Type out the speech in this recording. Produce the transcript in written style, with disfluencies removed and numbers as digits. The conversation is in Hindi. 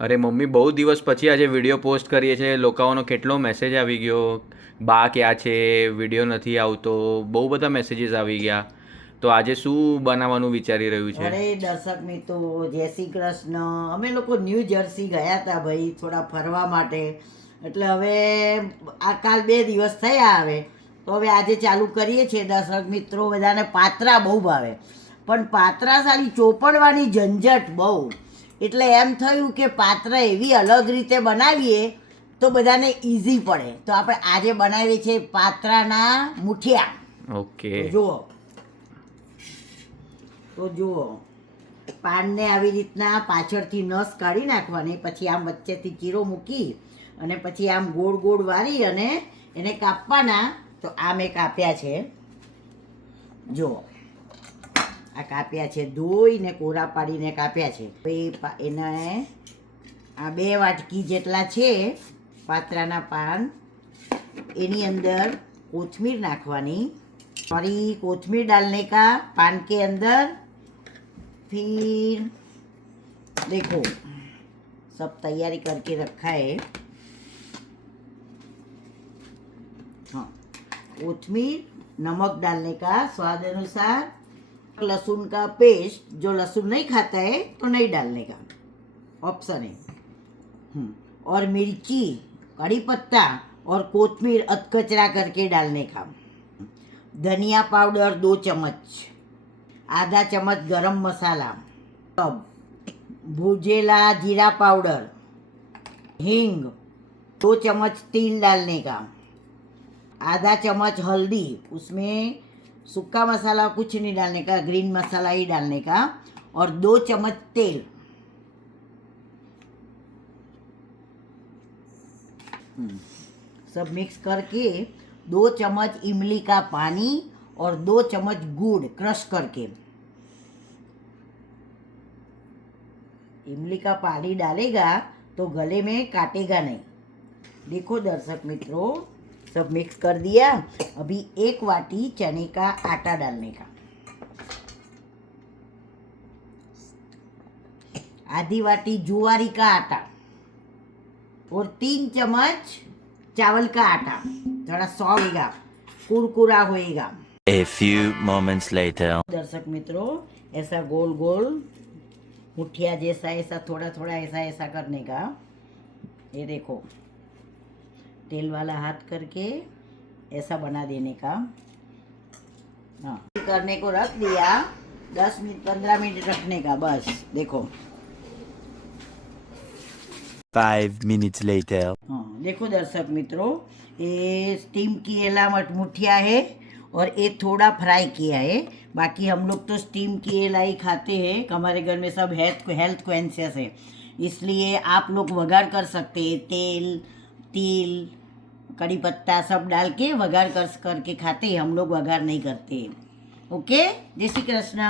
અરે મમ્મી, બહુ દિવસ પછી આજે વિડીયો પોસ્ટ કરીએ છીએ. લોકોનો કેટલો મેસેજ આવી ગયો, બા ક્યાં છે, વિડીયો નથી આવતો, બહુ બધા મેસેજીસ આવી ગયા. તો આજે શું બનાવવાનું વિચારી રહ્યું છે? અરે દર્શક મિત્રો, જય શ્રી કૃષ્ણ. અમે લોકો ન્યૂ જર્સી ગયા હતા ભાઈ, થોડા ફરવા માટે. એટલે હવે આ કાલ 2 દિવસ થયા. હવે તો હવે આજે ચાલુ કરીએ છીએ. દર્શક મિત્રો, બધાને પાત્રા બહુ ભાવે, પણ પાત્રા સારી ચોપડવાની ઝંઝટ બહુ. એટલે એમ થયું કે પાત્રા એવી અલગ રીતે બનાવીએ તો બધાને ઇઝી પડે. તો આપણે આજે બનાવીએ છીએ પાત્રાના મુઠિયા. ઓકે. તો જુઓ, પાનને આવી રીતના પાછળથી નસ કાઢી નાખવાની, પછી આમ વચ્ચેથી ચીરો મૂકી અને પછી આમ ગોળ ગોળ વાળી અને એને કાપવાના. તો આ મેં કાપ્યા છે, જુઓ આ કાપ્યા છે, ધોઈને કોરા પાડીને કાપ્યા છે. એને આ 2 વાટકી જેટલા છે પાત્રાના પાન, એની અંદર કોથમીર નાખવાની. सॉरी, कोथमीर डालने का पान के अंदर. फिर देखो, सब तैयारी करके रखा है. हाँ, कोथमीर, नमक डालने का स्वाद अनुसार, लहसुन का पेस्ट. जो लहसुन नहीं खाता है तो नहीं डालने का, ऑप्शन है. और मिर्ची, कड़ी पत्ता और कोथमीर अधकचरा करके डालने का. धनिया पाउडर 2 चम्मच, आधा चम्मच गरम मसाला, सब भुजेला जीरा पाउडर, हींग, 2 चम्मच तिल डालने का, आधा चम्मच हल्दी, उसमें सूखा मसाला कुछ नहीं डालने का, ग्रीन मसाला ही डालने का, और 2 चम्मच तेल. सब मिक्स करके 2 चम्मच इमली का पानी और 2 चम्मच गुड़ क्रश करके. इमली का पानी डालेगा तो गले में काटेगा नहीं. देखो दर्शक मित्रों, सब मिक्स कर दिया. अभी 1 वाटी चने का आटा डालने का, आधी वाटी जुआरी का आटा और 3 चम्मच चावल का आटा. थोड़ा सॉफ्ट होएगा, कुरकुरा होएगा. A few moments later. दर्शक मित्रों, ऐसा गोल गोल मुठिया जैसा, ऐसा थोड़ा थोड़ा ऐसा ऐसा करने का. ये देखो, तेल वाला हाथ करके ऐसा बना देने का. हाँ, करने को रख दिया. 10 मिनट 15 मिनट रखने का बस. देखो 5 minutes later. हाँ, देखो दर्शक मित्रों, ये स्टीम किएला मुठिया है और ये थोड़ा फ्राई किया है. बाकी हम लोग तो स्टीम किएला ही खाते हैं. हमारे घर में सब हेल्थ कॉन्शियस है, इसलिए आप लोग वघार कर सकते हैं. तेल, तिल, कड़ी पत्ता सब डाल के वघार करके खाते हैं. हम लोग वघार नहीं करते. ओके, जय श्री कृष्ण.